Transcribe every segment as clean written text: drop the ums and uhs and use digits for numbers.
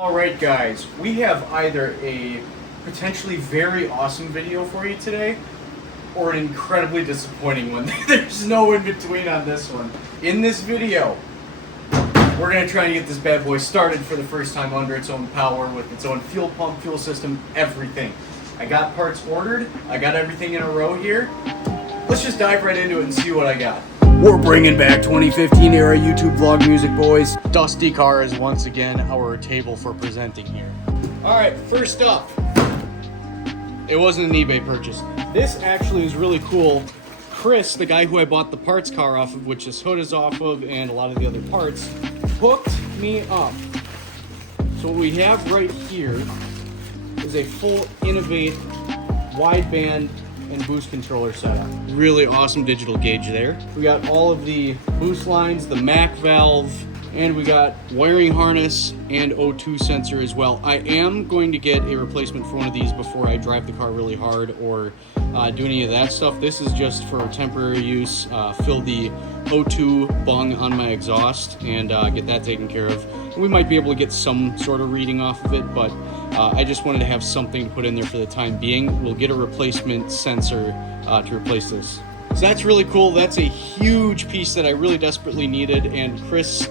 Alright guys, we have either a potentially very awesome video for you today, or an incredibly disappointing one. There's no in between on this one. In this video, we're going to try and get this bad boy started for the first time under its own power, with its own fuel pump, fuel system, everything. I got parts ordered, I got everything in a row here. Let's just dive right into it and see what I got. We're bringing back 2015 era YouTube vlog music, boys. Dusty car is once again our table for presenting here. Alright, first up, it wasn't an eBay purchase. This actually is really cool. Chris, the guy who I bought the parts car off of, which this hood is off of, and a lot of the other parts, hooked me up. So what we have right here is a full Innovate wideband and boost controller setup. Really awesome digital gauge there. We got all of the boost lines, the MAC valve, and we got wiring harness and O2 sensor as well. I am going to get a replacement for one of these before I drive the car really hard or do any of that stuff. This is just for temporary use. Fill the O2 bung on my exhaust and get that taken care of. We might be able to get some sort of reading off of it, but I just wanted to have something to put in there for the time being. We'll get a replacement sensor to replace this. So that's really cool. That's a huge piece that I really desperately needed, and Chris,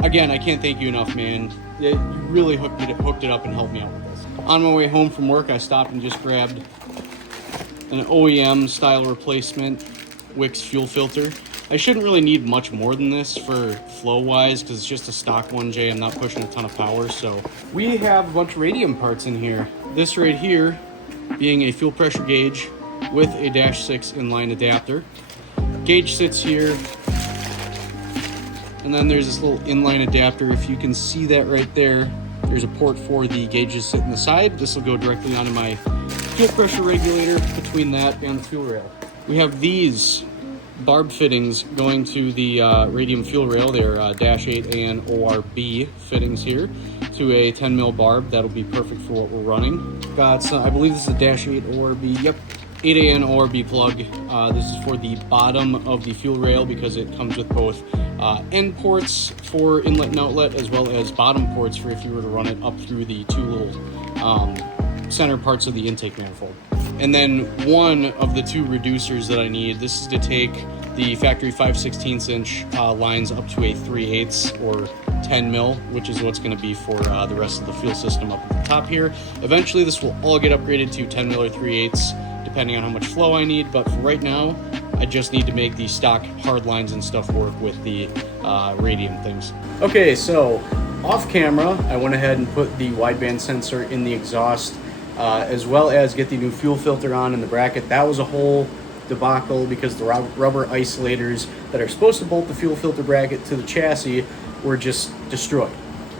again, I can't thank you enough, man. You really hooked it up and helped me out with this. On my way home from work, I stopped and just grabbed an OEM style replacement Wix fuel filter. I shouldn't really need much more than this for flow wise, because it's just a stock 1J. I'm not pushing a ton of power. So we have a bunch of Radium parts in here. This right here being a fuel pressure gauge with a -6 inline adapter. Gauge sits here, and then there's this little inline adapter. If you can see that right there, there's a port for the gauges sitting the side. This will go directly onto my fuel pressure regulator between that and the fuel rail. We have these barb fittings going to the Radium fuel rail. They're -8 AN ORB fittings here to a 10 mil barb. That'll be perfect for what we're running. Got some, I believe this is a -8 ORB. Yep, 8 AN ORB plug. This is for the bottom of the fuel rail because it comes with both end ports for inlet and outlet, as well as bottom ports for if you were to run it up through the two little center parts of the intake manifold. And then one of the two reducers that I need, this is to take the factory 5/16 inch lines up to a 3/8 or 10 mil, which is what's going to be for the rest of the fuel system up at the top here. Eventually this will all get upgraded to 10 mil or 3/8 depending on how much flow I need, but for right now I just need to make the stock hard lines and stuff work with the Radium things. Okay, so off camera I went ahead and put the wideband sensor in the exhaust, as well as get the new fuel filter on in the bracket. That was a whole debacle because the rubber isolators that are supposed to bolt the fuel filter bracket to the chassis were just destroyed.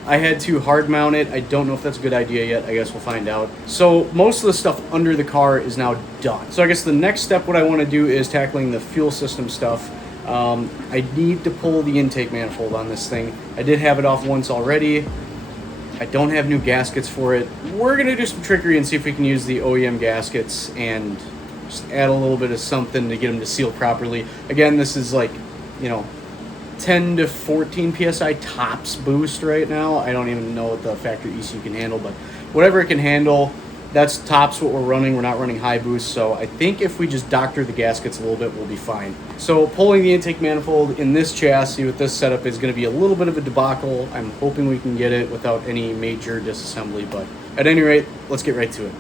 I had to hard mount it. I don't know if that's a good idea yet. I guess we'll find out. So most of the stuff under the car is now done. So I guess the next step, what I want to do is tackling the fuel system stuff. I need to pull the intake manifold on this thing. I did have it off once already. I don't have new gaskets for it. We're gonna do some trickery and see if we can use the OEM gaskets and just add a little bit of something to get them to seal properly. Again, this is like, you know, 10 to 14 PSI tops boost right now. I don't even know what the factory ECU can handle, but whatever it can handle, that's tops what we're running. We're not running high boost, so I think if we just doctor the gaskets a little bit, we'll be fine. So pulling the intake manifold in this chassis with this setup is going to be a little bit of a debacle. I'm hoping we can get it without any major disassembly, but at any rate, let's get right to it.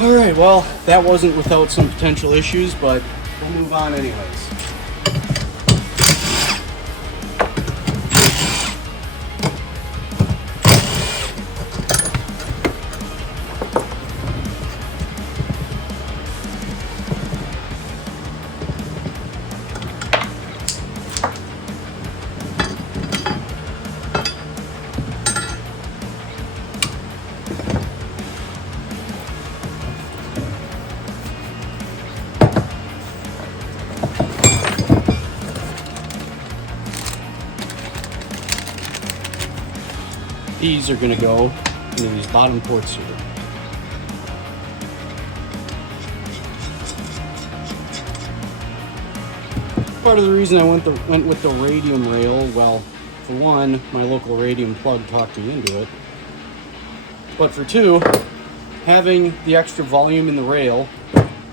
Alright, well, that wasn't without some potential issues, but we'll move on anyways. These are going to go into these bottom ports here. Part of the reason I went with the Radium rail, well, for one, my local Radium plug talked me into it. But for two, having the extra volume in the rail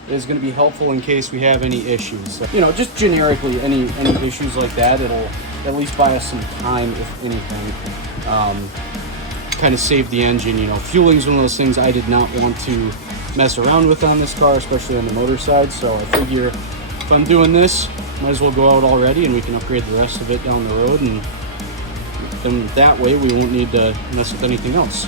is going to be helpful in case we have any issues. So, you know, just generically, any issues like that, it'll at least buy us some time, if anything. Kind of save the engine. You know, fueling's one of those things I did not want to mess around with on this car, especially on the motor side. So I figure if I'm doing this, might as well go out already and we can upgrade the rest of it down the road, and then that way we won't need to mess with anything else.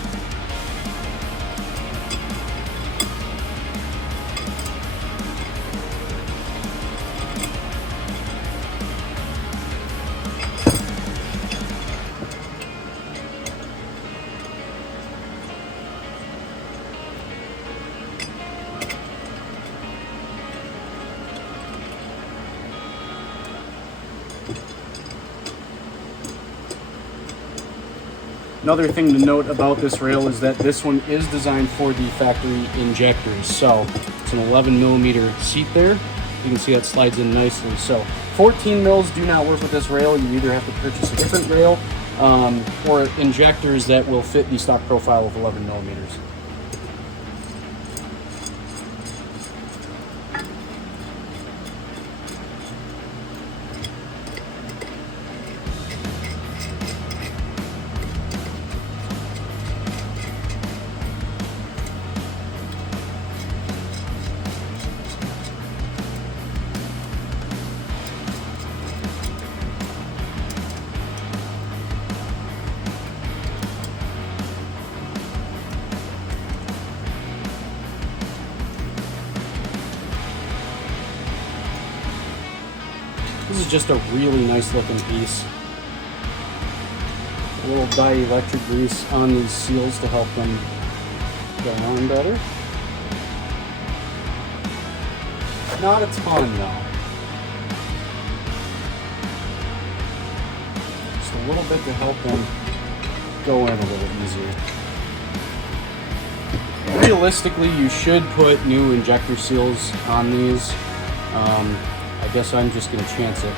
Another thing to note about this rail is that this one is designed for the factory injectors. So it's an 11mm seat there. You can see that slides in nicely. So 14 mils do not work with this rail. You either have to purchase a different rail or injectors that will fit the stock profile of 11mm. This is just a really nice looking piece. A little dielectric grease on these seals to help them go on better. Not a ton though. Just a little bit to help them go in a little easier. Realistically, you should put new injector seals on these. I guess I'm just going to chance it.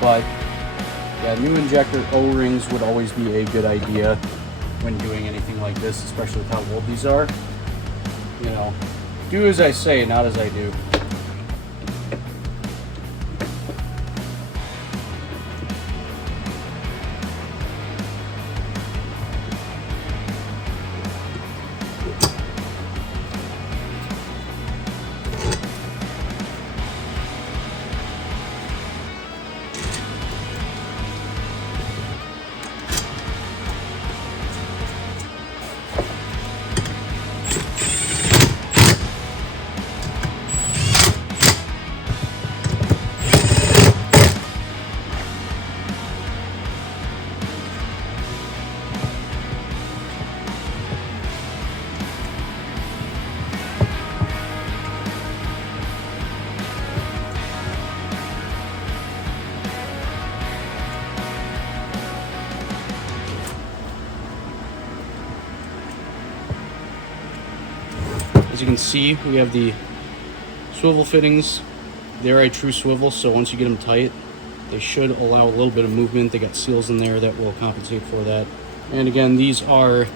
But yeah, new injector O-rings would always be a good idea when doing anything like this, especially with how old these are. You know, do as I say, not as I do. As you can see, we have the swivel fittings. They're a true swivel, so once you get them tight, they should allow a little bit of movement. They got seals in there that will compensate for that. And again, these are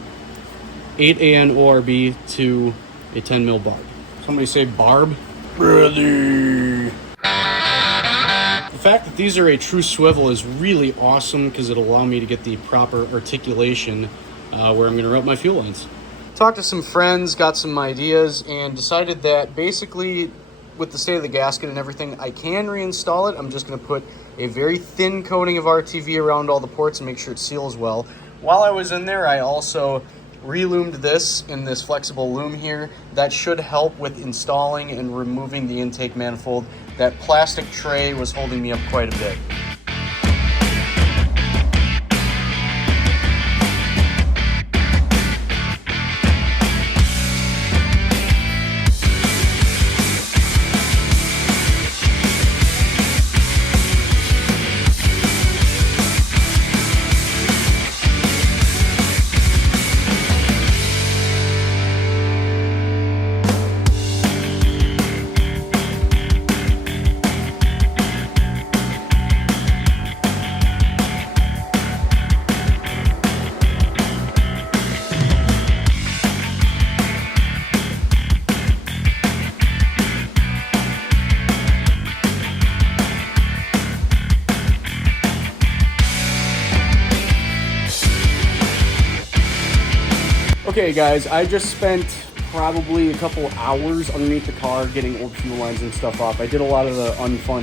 8 AN ORB to a 10 mil barb. Somebody say barb? Brother! The fact that these are a true swivel is really awesome because it'll allow me to get the proper articulation where I'm going to route my fuel lines. Talked to some friends, got some ideas, and decided that basically with the state of the gasket and everything, I can reinstall it. I'm just going to put a very thin coating of RTV around all the ports and make sure it seals well. While I was in there, I also reloomed this in this flexible loom here. That should help with installing and removing the intake manifold. That plastic tray was holding me up quite a bit. Okay guys, I just spent probably a couple hours underneath the car getting old fuel lines and stuff off. I did a lot of the unfun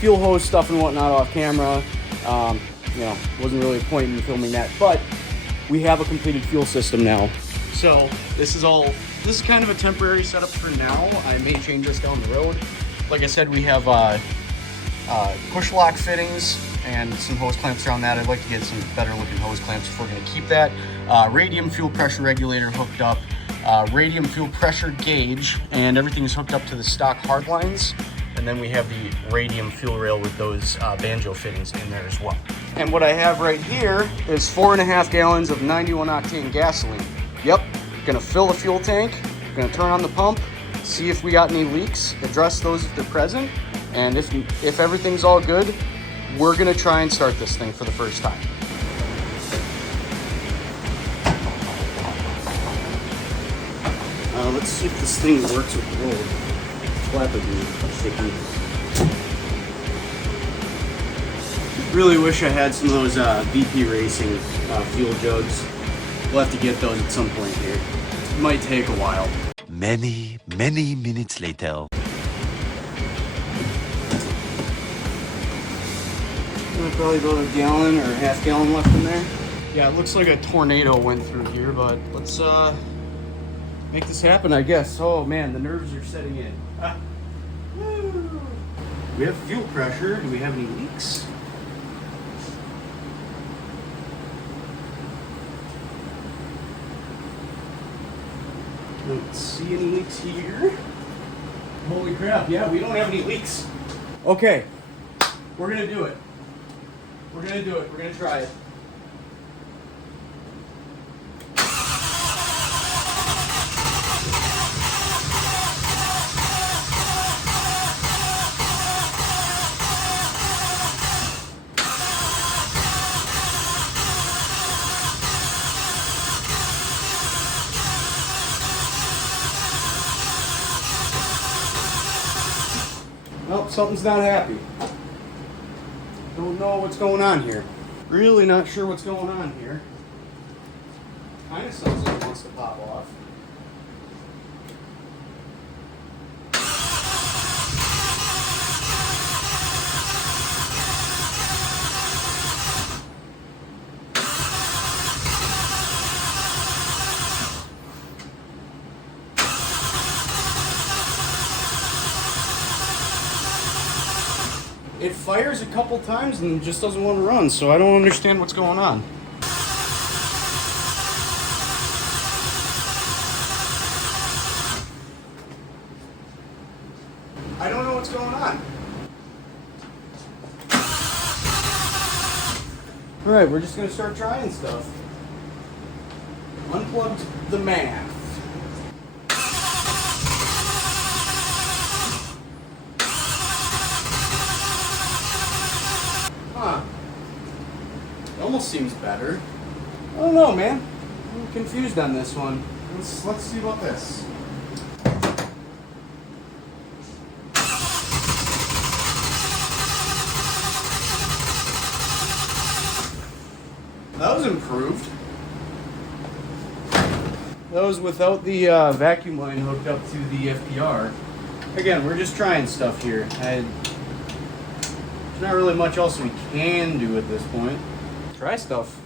fuel hose stuff and whatnot off camera. You know, wasn't really a point in filming that, but we have a completed fuel system now. So this is kind of a temporary setup for now. I may change this down the road. Like I said, we have push lock fittings and some hose clamps around that. I'd like to get some better looking hose clamps if we're going to keep that. Radium fuel pressure regulator hooked up, radium fuel pressure gauge, and everything is hooked up to the stock hard lines. And then we have the radium fuel rail with those banjo fittings in there as well. And what I have right here is 4.5 gallons of 91 octane gasoline. Yep, gonna fill the fuel tank, gonna turn on the pump, see if we got any leaks, address those if they're present, and if everything's all good, we're gonna try and start this thing for the first time. Let's see if this thing works with the road. Flap would be sticky. Really wish I had some of those VP Racing fuel jugs. We'll have to get those at some point here. It might take a while. Many minutes later. Probably about a gallon or a half gallon left in there. Yeah, it looks like a tornado went through here, but let's make this happen, I guess. Oh man, the nerves are setting in. We have fuel pressure. Do we have any leaks? Don't see any leaks here. Holy crap, yeah, we don't have any leaks. Okay, we're gonna do it. We're gonna do it. We're gonna try it. Nope, something's not happy. Don't know what's going on here. Really not sure what's going on here. Kind of sounds like it wants to pop off. It fires a couple times and just doesn't want to run, so I don't understand what's going on. I don't know what's going on. Alright, we're just going to start trying stuff. Unplugged the math. Huh. It almost seems better. I don't know, man. I'm confused on this one. Let's see about this. That was improved. That was without the vacuum line hooked up to the FPR. Again, we're just trying stuff here. There's not really much else we can do at this point. Try stuff.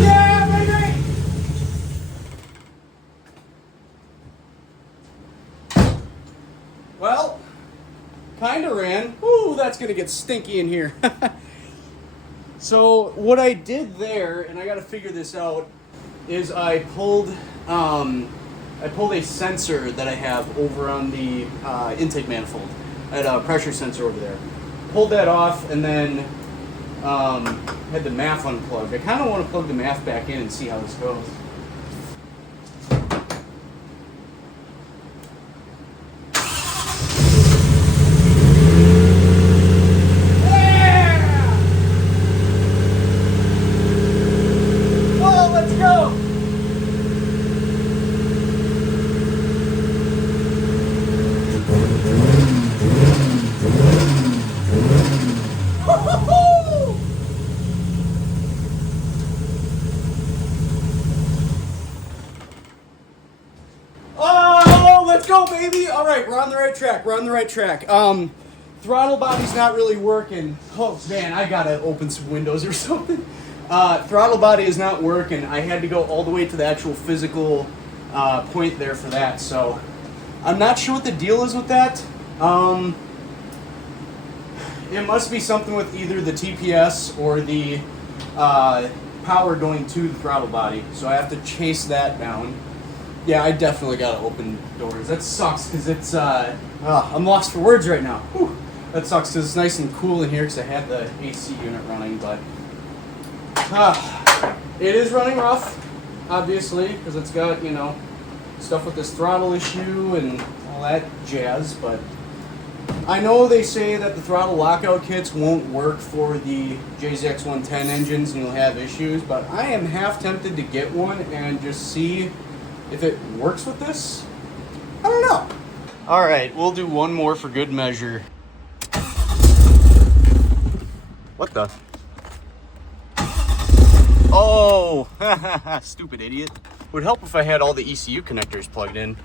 Yeah, baby! Well, kinda ran. Ooh, that's gonna get stinky in here. So what I did there, and I gotta figure this out, is I pulled a sensor that I have over on the intake manifold. I had a pressure sensor over there. Pulled that off and then had the MAF unplugged. I kind of want to plug the MAF back in and see how this goes. let's go, baby. All right, we're on the right track. We're on the right track. Throttle body's not really working. Oh, man, I gotta open some windows or something. Throttle body is not working. I had to go all the way to the actual physical point there for that. So I'm not sure what the deal is with that. It must be something with either the TPS or the power going to the throttle body. So I have to chase that down. Yeah, I definitely gotta open doors. That sucks because it's, I'm lost for words right now. Whew. That sucks because it's nice and cool in here because I had the AC unit running, but it is running rough, obviously, because it's got, you know, stuff with this throttle issue and all that jazz, but I know they say that the throttle lockout kits won't work for the JZX110 engines and you'll have issues, but I am half tempted to get one and just see if it works with this. I don't know. All right, we'll do one more for good measure. What the? Oh, stupid idiot. Would help if I had all the ECU connectors plugged in.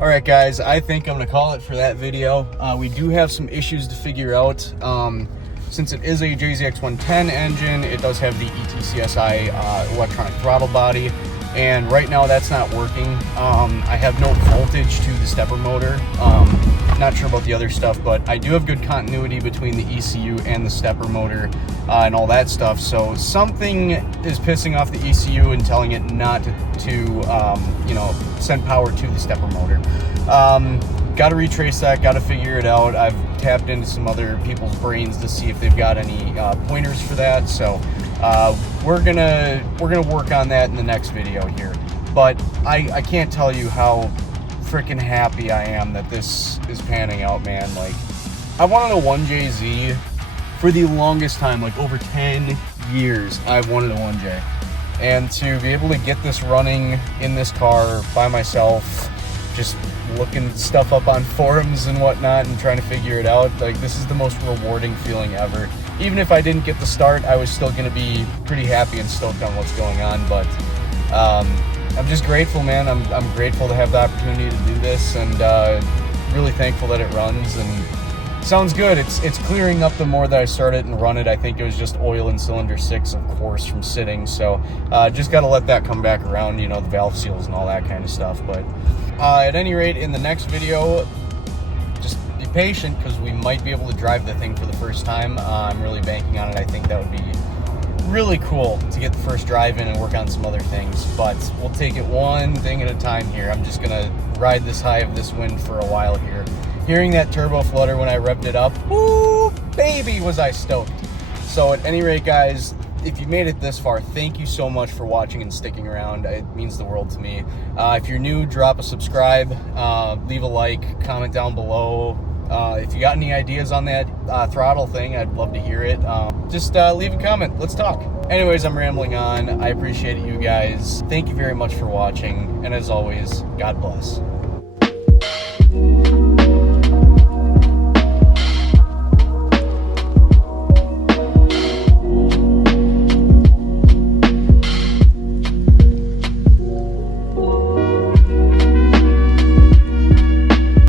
Alright guys, I think I'm going to call it for that video. We do have some issues to figure out. Since it is a JZX110 engine, it does have the ETCSI electronic throttle body, and right now that's not working. I have no voltage to the stepper motor. Not sure about the other stuff, but I do have good continuity between the ECU and the stepper motor and all that stuff. So something is pissing off the ECU and telling it not to you know, send power to the stepper motor. Got to retrace that, got to figure it out. I've tapped into some other people's brains to see if they've got any pointers for that. So we're gonna work on that in the next video here. But I can't tell you how freaking happy I am that this is panning out, man. Like, I wanted a 1JZ for the longest time, like over 10 years. I've wanted a 1J, and to be able to get this running in this car by myself, just looking stuff up on forums and whatnot and trying to figure it out, like, this is the most rewarding feeling ever. Even if I didn't get the start, I was still going to be pretty happy and stoked on what's going on. But I'm just grateful, man. I'm grateful to have the opportunity to do this, and really thankful that it runs and sounds good. It's clearing up the more that I start it and run it. I think it was just oil in cylinder 6, of course, from sitting. So just got to let that come back around, you know, the valve seals and all that kind of stuff. But at any rate, in the next video, just be patient because we might be able to drive the thing for the first time. I'm really banking on it. I think that would be really cool to get the first drive in and work on some other things, but we'll take it one thing at a time here. I'm just gonna ride this high of this wind for a while here. Hearing that turbo flutter when I revved it up, woo, baby, was I stoked. So at any rate, guys, if you made it this far, thank you so much for watching and sticking around. It means the world to me. If you're new, drop a subscribe, leave a like, comment down below. If you got any ideas on that throttle thing, I'd love to hear it. Just leave a comment. Let's talk. Anyways, I'm rambling on. I appreciate you guys. Thank you very much for watching. And as always, God bless.